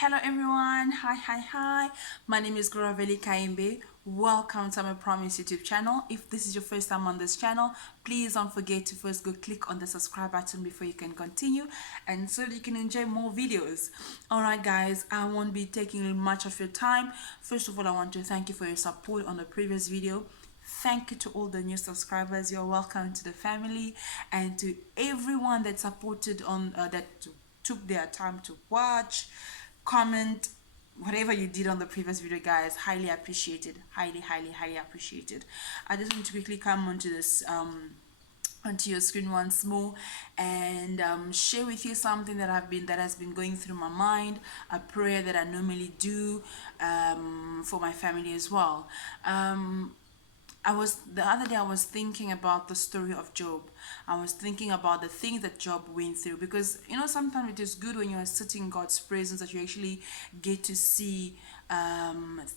Hello everyone, hi. My name is Goraveli Kaimbe. Welcome to my Promise YouTube channel. If this is your first time on this channel, please don't forget to first go click on the subscribe button before you can continue and so that you can enjoy more videos. Alright guys, I won't be taking much of your time. First of all, I want to thank you for your support on the previous video. Thank you to all the new subscribers. You're welcome to the family, and to everyone that supported on that took their time to watch, comment, whatever you did on the previous video, guys. Highly appreciated. Highly appreciated. I just want to quickly come onto this onto your screen once more and share with you something that has been going through my mind, a prayer that I normally do for my family as well. The other day I was thinking about the story of Job. I was thinking about the things that Job went through, because sometimes it is good when you are sitting in God's presence that you actually get to see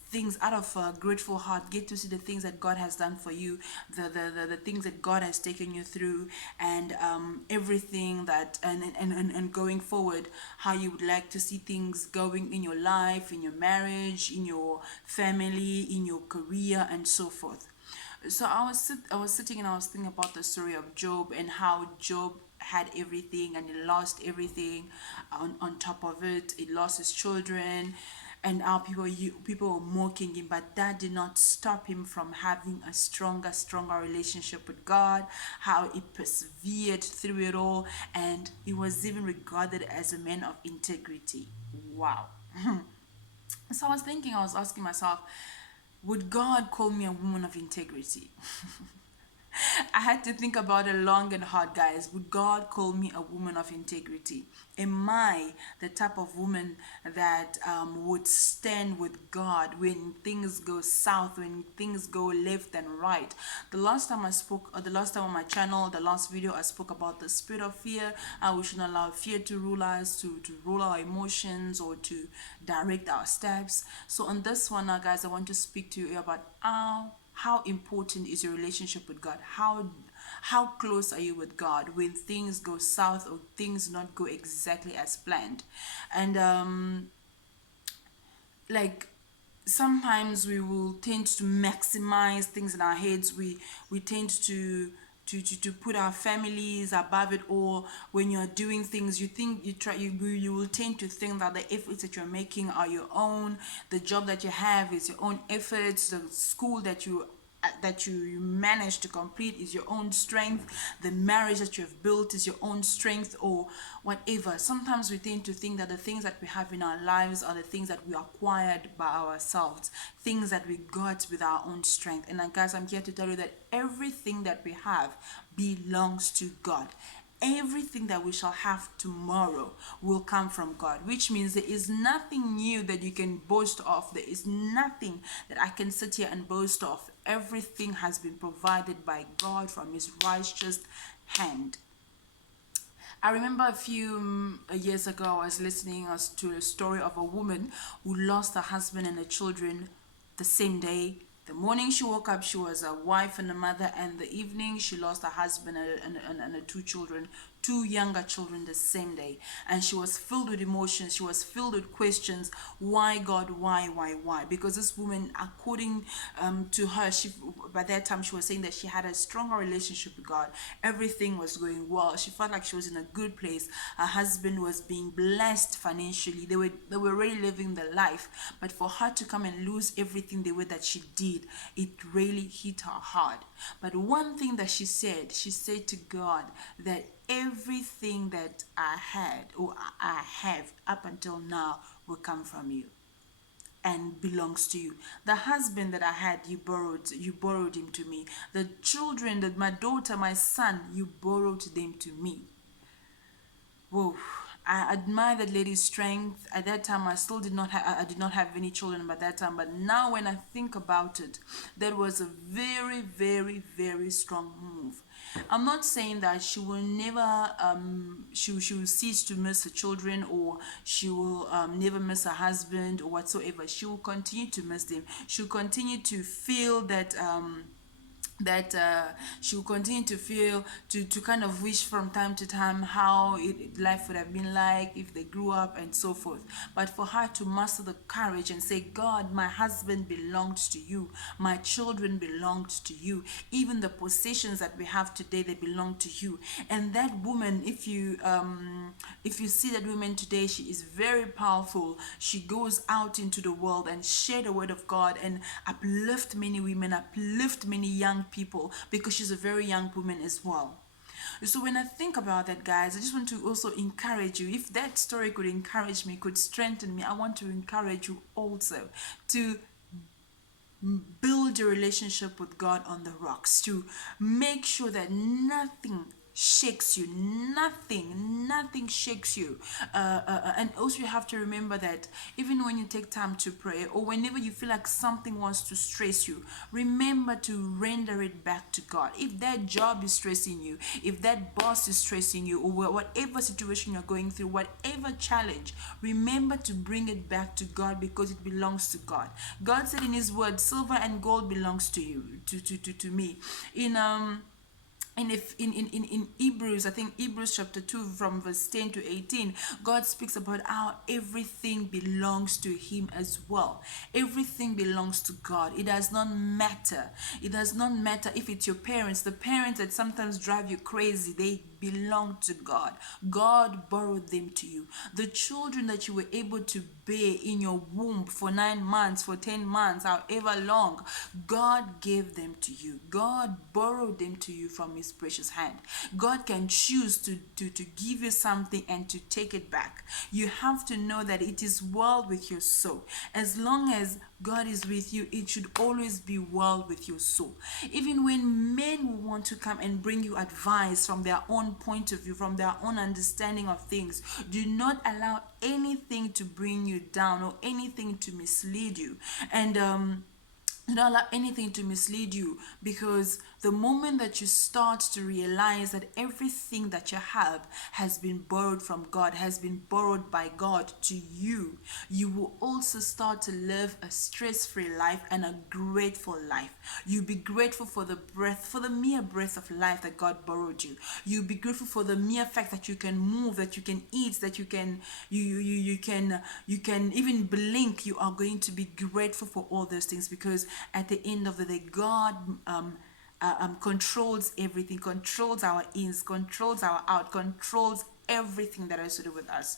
things out of a grateful heart, get to see the things that God has done for you, the things that God has taken you through, and everything that and going forward, how you would like to see things going in your life, in your marriage, in your family, in your career, and so forth. So I was sitting and I was thinking about the story of Job, and how Job had everything and he lost everything. On top of it, he lost his children, and our people were mocking him, but that did not stop him from having a stronger relationship with God. How he persevered through it all, and he was even regarded as a man of integrity. Wow. So I was asking myself, would God call me a woman of integrity? I had to think about it long and hard, guys. Would God call me a woman of integrity? Am I the type of woman that would stand with God when things go south, when things go left and right? The last time I spoke, or the last time on my channel, the last video, I spoke about the spirit of fear. How we shouldn't allow fear to rule us, to rule our emotions, or to direct our steps. So on this one now, guys, I want to speak to you about how important is your relationship with God? How close are you with God when things go south or things not go exactly as planned? And like, sometimes we will tend to maximize things in our heads. We tend to put our families above it all. When you're doing things, you think you will tend to think that the efforts that you're making are your own, the job that you have is your own efforts, the school that you manage to complete is your own strength, the marriage that you have built is your own strength, or whatever. Sometimes we tend to think that the things that we have in our lives are the things that we acquired by ourselves, things that we got with our own strength. And guys, I'm here to tell you that everything that we have belongs to God. Everything that we shall have tomorrow will come from God, which means there is nothing new that you can boast of. There is nothing that I can sit here and boast of. Everything has been provided by God from His righteous hand. I remember a few years ago, I was listening to a story of a woman who lost her husband and her children the same day. The morning she woke up, she was a wife and a mother, and the evening she lost her husband and her two children, two younger children, the same day. And she was filled with emotions. She was filled with questions. Why, God? Why? Because this woman, according to her, she by that time she was saying that she had a stronger relationship with God. Everything was going well. She felt like she was in a good place. Her husband was being blessed financially. They were really living the life. But for her to come and lose everything the way that she did, it really hit her hard. But one thing that she said to God that everything that I had or I have up until now will come from you and belongs to you. The husband that I had, you borrowed him to me. The children, that my daughter, my son, you borrowed them to me. Whoa. I admire that lady's strength. At that time, I still I did not have any children by that time. But now, when I think about it, that was a very strong move. I'm not saying that she will never, she will cease to miss her children, or she will never miss her husband or whatsoever. She will continue to miss them. She'll continue to feel that that she will continue to feel, to kind of wish from time to time how life would have been like if they grew up and so forth. But for her to muster the courage and say, God, my husband belonged to you, my children belonged to you, even the possessions that we have today, they belong to you. And that woman, if you see that woman today, she is very powerful. She goes out into the world and share the word of God and uplift many women, uplift many young people, because she's a very young woman as well. So when I think about that, guys, I just want to also encourage you. If that story could encourage me, could strengthen me, I want to encourage you also to build your relationship with God on the rocks, to make sure that nothing shakes you, nothing shakes you. And also you have to remember that even when you take time to pray, or whenever you feel like something wants to stress you, remember to render it back to God. If that job is stressing you, if that boss is stressing you, or whatever situation you're going through, whatever challenge, remember to bring it back to God, because it belongs to God. God said in his word, silver and gold belongs to you, to me. In Hebrews, I think Hebrews chapter 2 from verse 10 to 18, God speaks about how everything belongs to him as well. Everything belongs to God. It does not matter. It does not matter if it's your parents, the parents that sometimes drive you crazy, they belong to God. God borrowed them to you. The children that you were able to bear in your womb for 9 months, for 10 months, however long, God gave them to you. God borrowed them to you from his precious hand. God can choose to give you something and to take it back. You have to know that it is well with your soul. As long as God is with you, it should always be well with your soul. Even when men will want to come and bring you advice from their own point of view, from their own understanding of things, do not allow anything to bring you down or anything to mislead you. And do not allow anything to mislead you, because the moment that you start to realize that everything that you have has been borrowed from God, has been borrowed by God to you, you will also start to live a stress-free life and a grateful life. You'll be grateful for the breath, for the mere breath of life that God borrowed you. You'll be grateful for the mere fact that you can move, that you can eat, that you can even blink. You are going to be grateful for all those things, because at the end of the day, God controls everything, controls our ins, controls our out, controls everything that has to do with us.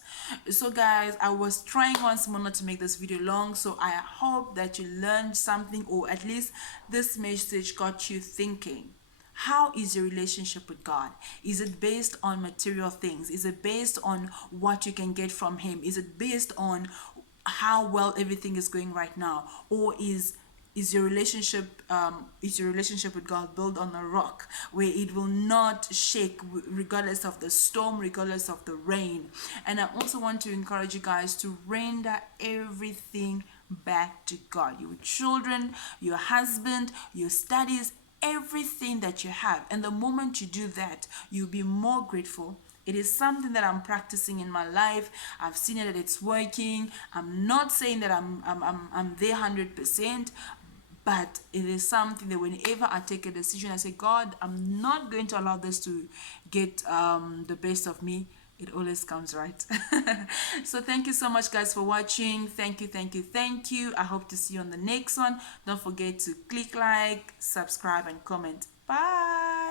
So guys, I was trying once more not to make this video long, so I hope that you learned something, or at least this message got you thinking. How is your relationship with God? Is it based on material things? Is it based on what you can get from him? Is it based on how well everything is going right now? Or is your relationship with God built on a rock where it will not shake regardless of the storm, regardless of the rain? And I also want to encourage you guys to render everything back to God. Your children, your husband, your studies, everything that you have. And the moment you do that, you'll be more grateful. It is something that I'm practicing in my life. I've seen it that it's working. I'm not saying that I'm there 100%, but it is something that whenever I take a decision, I say, God, I'm not going to allow this to get the best of me. It always comes right. So thank you so much, guys, for watching. Thank you. I hope to see you on the next one. Don't forget to click like, subscribe, and comment. Bye.